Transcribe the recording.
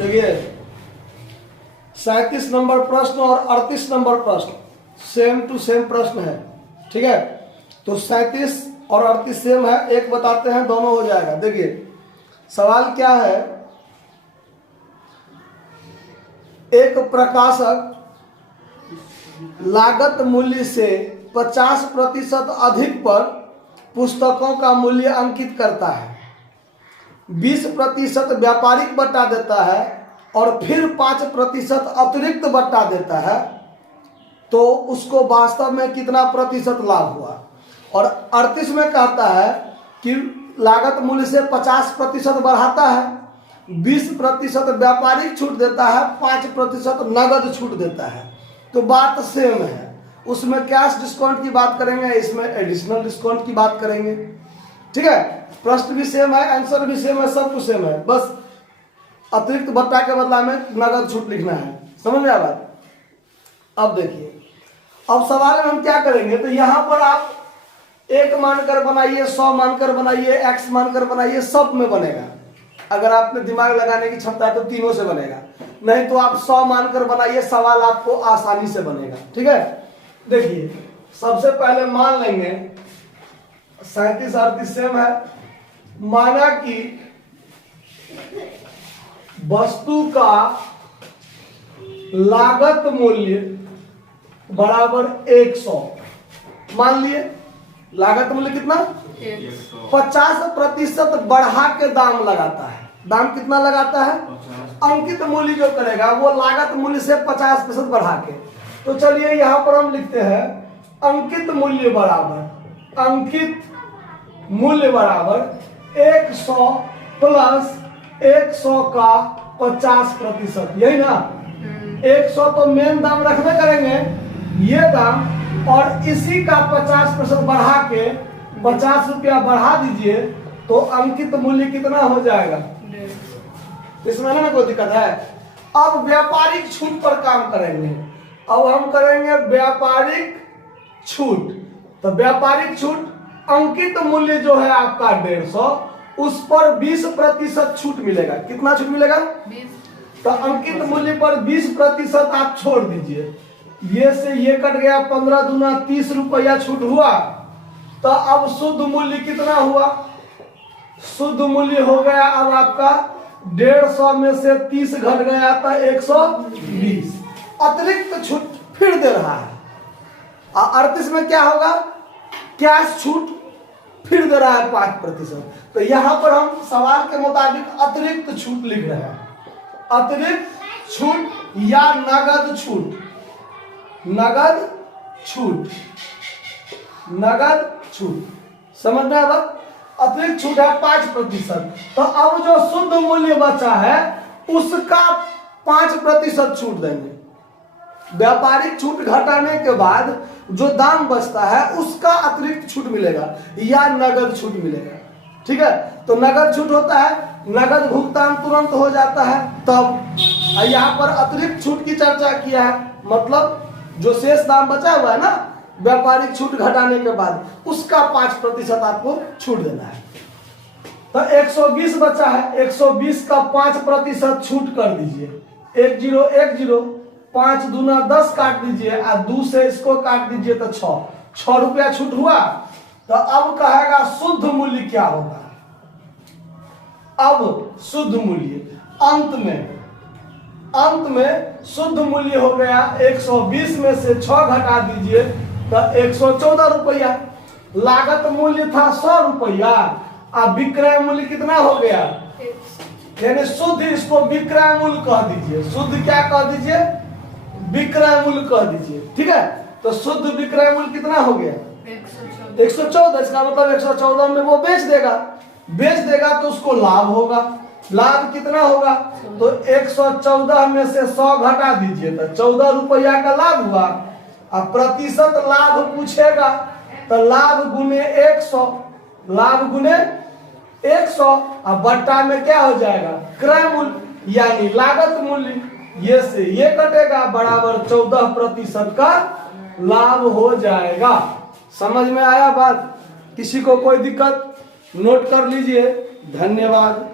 देखिए 37 नंबर प्रश्न और 38 नंबर प्रश्न सेम टू सेम प्रश्न है, ठीक है। तो 37 और 38 सेम है, एक बताते हैं, दोनों हो जाएगा। देखिए सवाल क्या है, एक प्रकाशक लागत मूल्य से 50% अधिक पर पुस्तकों का मूल्य अंकित करता है, 20% व्यापारिक बट्टा देता है और फिर 5% अतिरिक्त बट्टा देता है, तो उसको वास्तव में कितना प्रतिशत लाभ हुआ। और 38 में कहता है कि लागत मूल्य से 50% बढ़ाता है, 20% व्यापारिक छूट देता है, 5% नगद छूट देता है। तो बात सेम है, उसमें कैश डिस्काउंट की बात करेंगे, इसमें एडिशनल डिस्काउंट की बात करेंगे, ठीक है। प्रश्न भी सेम है, आंसर भी सेम है, सब कुछ सेम है, बस अतिरिक्त भत्ता के बदला में नगद छूट लिखना है। समझ में आ बात। अब देखिए, अब सवाल में हम क्या करेंगे, तो यहां पर आप 1 मानकर बनाइए, 100 मानकर बनाइए, x मानकर बनाइए, सब में बनेगा। अगर आपने दिमाग लगाने की क्षमता है तो तीनों से बनेगा, नहीं तो आप 100 मानकर बनाइए, सवाल आपको आसानी से बनेगा, ठीक है। देखिए सबसे पहले मान लेंगे 37 38 सेम है। माना कि वस्तु का लागत मूल्य बराबर 100, मान लिए लागत मूल्य कितना 50% बढ़ा के दाम लगाता है। दाम कितना लगाता है, अंकित मूल्य जो करेगा वो लागत मूल्य से 50% बढ़ा के। तो चलिए यहां पर हम लिखते हैं अंकित मूल्य बराबर, अंकित मूल्य बराबर 100 प्लस 100 का 50%, यही ना। 100 तो मेन दाम रखने करेंगे, ये दाम, और इसी का 50% बढ़ा के 50 रुपया बढ़ा दीजिए, तो अंकित मूल्य कितना हो जाएगा, इसमें ना कोई दिक्कत है। अब व्यापारिक छूट पर काम करेंगे, अब हम करेंगे व्यापारिक छूट। तो व्यापारिक छूट, अंकित मूल्य जो है आपका 150, उस पर 20% छूट मिलेगा। कितना छूट मिलेगा, 20। तो अंकित मूल्य पर 20% आप छोड़ दीजिए, ये से ये कट गया, 15 दूना 30 रुपया छूट हुआ। तो अब शुद्ध मूल्य कितना हुआ, शुद्ध मूल्य हो गया अब आपका 150 में से 30 घट गया था 120, अतिरिक्त छूट फिर दे रहा है। 38 में क्या होगा, कैश छूट फिर दे रहा है 5%। तो यहां पर हम सवाल के मुताबिक अतिरिक्त छूट लिख रहे हैं, अतिरिक्त छूट या नगद छूट, नगद छूट, नगद छूट, समझ में आया। अतिरिक्त छूट है 5%। तो अब जो शुद्ध मूल्य बचा है उसका 5% छूट देंगे। व्यापारिक छूट घटाने के बाद जो दाम बचता है उसका अतिरिक्त छूट मिलेगा या नगद छूट मिलेगा, ठीक है। तो नगद छूट होता है, नगद भुगतान तुरंत हो जाता है। तब यहाँ पर अतिरिक्त छूट की चर्चा किया है, मतलब जो शेष दाम बचा हुआ है ना व्यापारिक छूट घटाने के बाद, उसका 5% आपको छूट देना है। तो 120 बचा है, 120 का 5% छूट कर दीजिए, 1010, 5 दूना 10 काट दीजिए और 2 से इसको काट दीजिए तो 6 रुपया छूट हुआ। तो अब कहेगा शुद्ध मूल्य क्या होगा। अब शुद्ध मूल्य अंत में शुद्ध मूल्य हो गया 120 में से 6 घटा दीजिए तो 114 रुपया। लागत मूल्य था 100 रुपया, अब विक्रय मूल्य कितना हो गया, यानी शुद्ध, इसको विक्रय मूल्य कह दीजिए, शुद्ध क्या कह दीजिए, विक्रय मूल्य कह दीजिए, ठीक है। तो शुद्ध विक्रय मूल्य कितना हो गया 114। इसका मतलब 114 में वो बेच देगा तो उसको लाभ होगा। लाभ कितना होगा, तो 114 में से 100 घटा दीजिए तो 14 रुपया का लाभ हुआ। अब प्रतिशत लाभ पूछेगा तो लाभ गुने 100, लाभ गुने 100, अब बट्टा में क्या हो जाएगा क्रय मूल्य यानी लागत मूल्य, ये से ये कटेगा बराबर 14% का लाभ हो जाएगा। समझ में आया बात, किसी को कोई दिक्कत, नोट कर लीजिए। धन्यवाद।